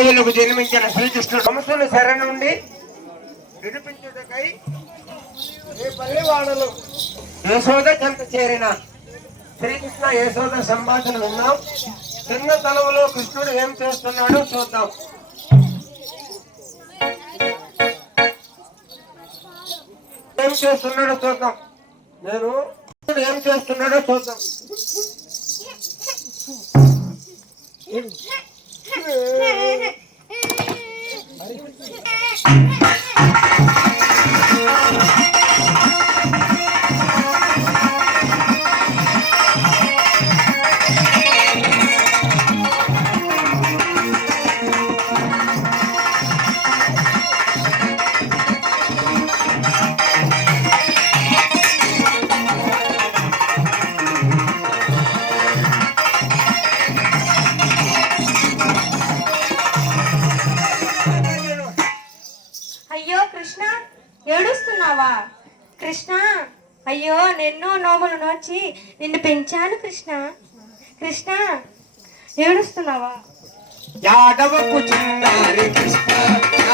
భక్తులకు జన్మించిన శ్రీకృష్ణుడు వంశుని శర నుండి విడిపించుటకై ఈ పల్లెవాడలు యశోద చెంత చేరిన శ్రీకృష్ణ యశోద సంభాషణ విన్నాం. చిన్న తలవులో కృష్ణుడు ఏం చేస్తున్నాడో చూద్దాం. ఏం చేస్తున్నాడో చూద్దాం. నేను కృష్ణుడు ఏం చేస్తున్నాడో చూద్దాం. నెన్నో నోచి నిన్ను పెంచాను కృష్ణ. కృష్ణ ఏడుస్తున్నావా? యాదవకు చిన్నారి కృష్ణ.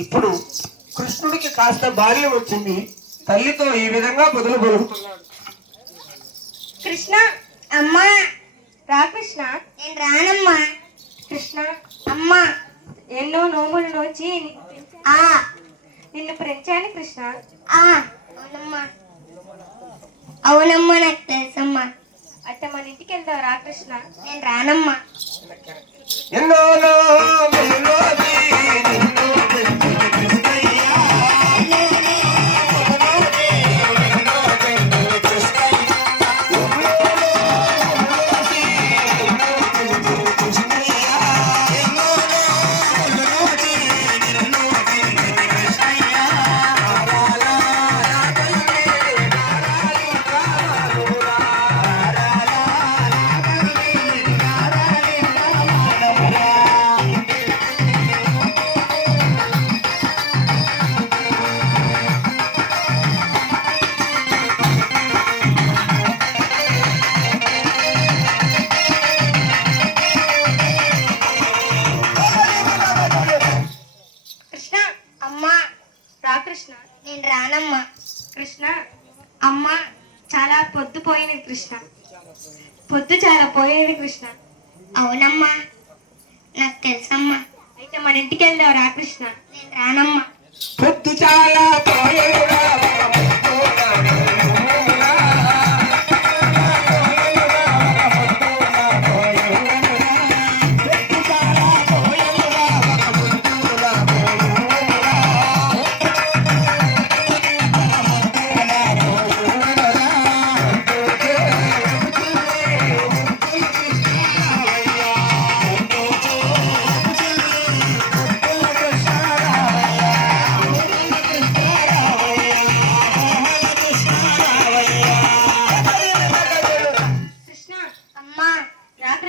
ఇప్పుడు కృష్ణుడికి కాస్త బాల్యం వచ్చింది. తల్లితో ఈ విధంగా బదులు పలుకుతున్నాడు కృష్ణ అమ్మా రా కృష్ణ. నేను రానమ్మా. కృష్ణ అమ్మా ఎన్నో నోములు నోచి నిన్ను పెంచాను. ఆ నిన్ను పెంచాను కృష్ణ. ఆ అవునమ్మా. అవునమ్మా నాకు తెలుసమ్మా. అట్ట మన ఇంటికి వెళ్దాం రా కృష్ణ. నేను రానమ్మా. ఎన్నో కృష్ణ. నేను రానమ్మా. కృష్ణ అమ్మ చాలా పొద్దు పోయింది కృష్ణ. పొద్దు చాలా పోయేది కృష్ణ. అవునమ్మా. నాకు తెలుసమ్మా. అయితే మన ఇంటికి వెళ్దాం రా కృష్ణ. నేను రానమ్మా. పొద్దు చాలా పోయేవురా,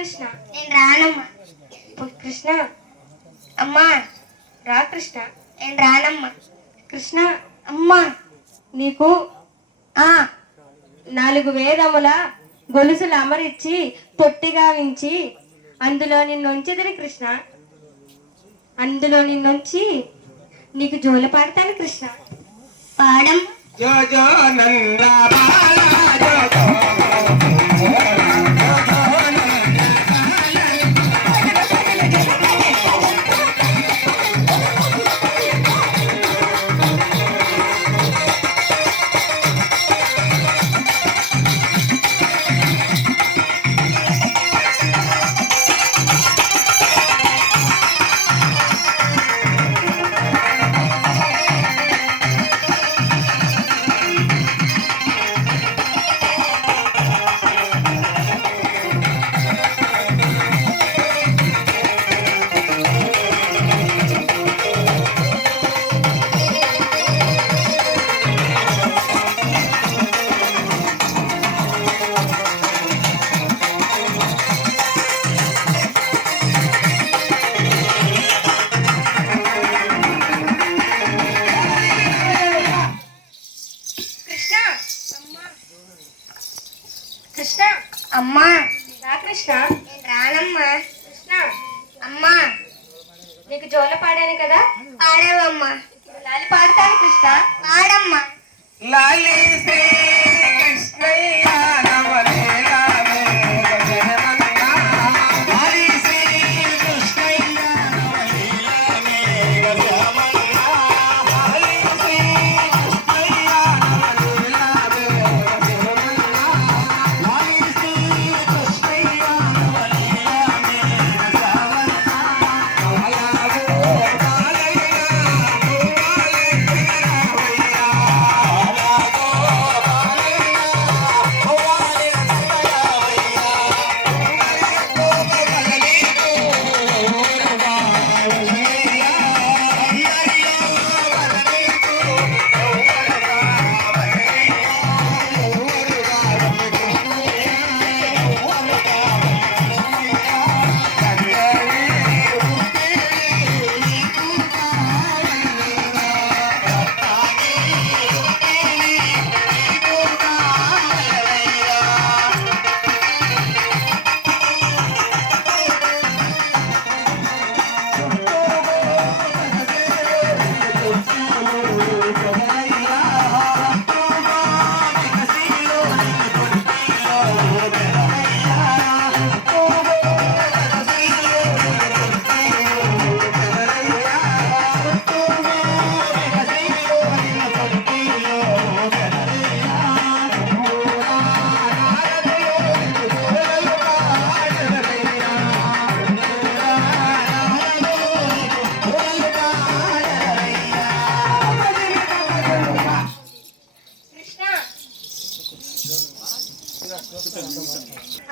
కృష్ణ నేను రానమ్మా. కృష్ణ. అమ్మా. రా కృష్ణ. నేను రానమ్మా. కృష్ణ. అమ్మా. నీకు ఆ నాలుగు వేదముల గొలుసులు అమరిచ్చి తొట్టిగా వించి అందులో నిన్నుంచిదిరి కృష్ణ. అందులో నిన్నుంచి నీకు జోలు పాడతాను కృష్ణ. పాడం జో జో నందా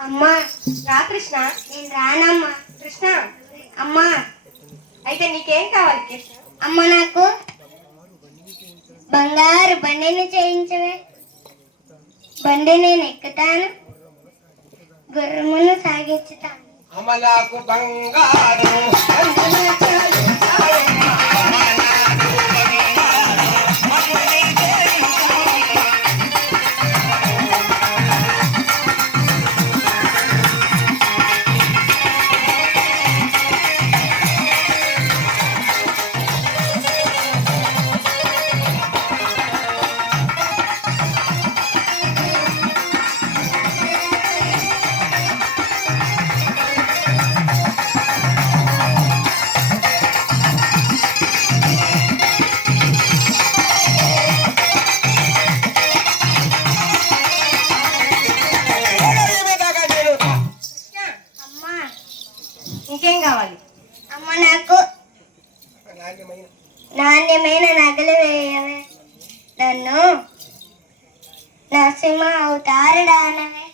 అమ్మా రా కృష్ణ. నేను రానమ్మా. కృష్ణ అమ్మా. అయితే నీకేం కావాలి కృష్ణ? అమ్మ నాకు బంగారు బండిని చేయించవే. బండి నేను ఎక్కుతాను. గుర్రమును సాగించుతాను. అమలకు బంగారు. నరసింహ అవతారడానవే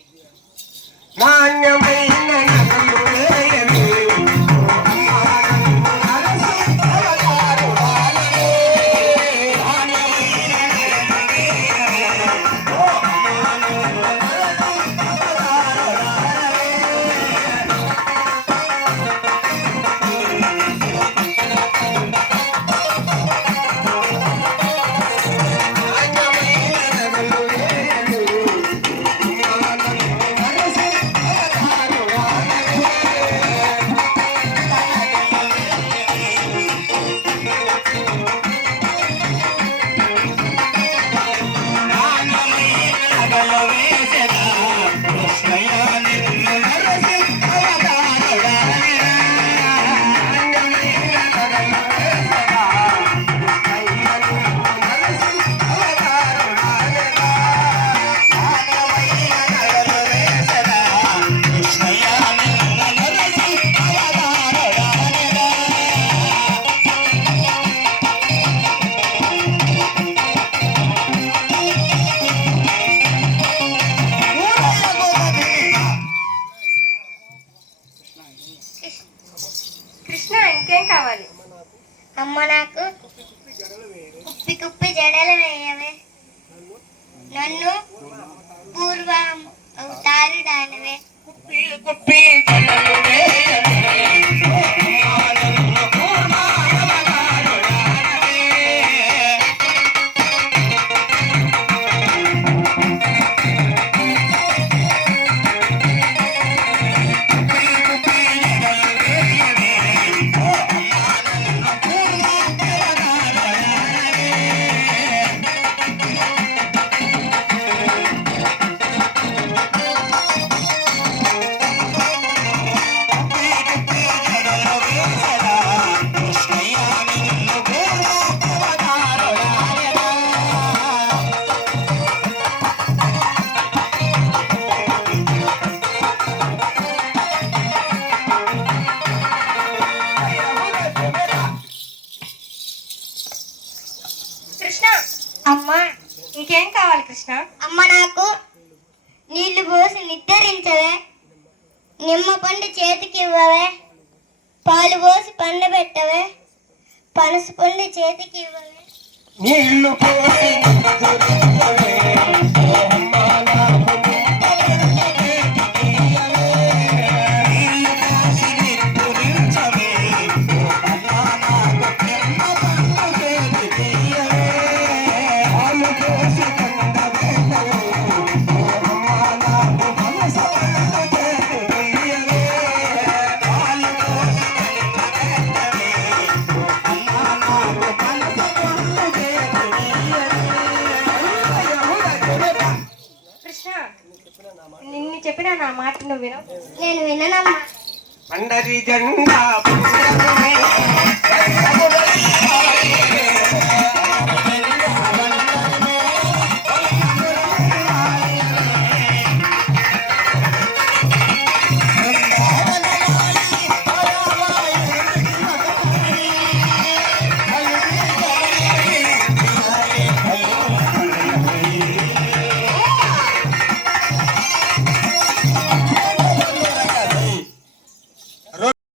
అమ్మ నాకు కుప్పి కుప్పి జడలు వేయవే. నన్ను పూర్వం అవుతారు దానివే కుప్పి కుప్పి జడలు వేయవే. పండు చేతికి ఇవ్వవే. పాలు పోసి పండబెట్టవే. పనస పండు చేతికి ఇవ్వవే. పోసి ganga.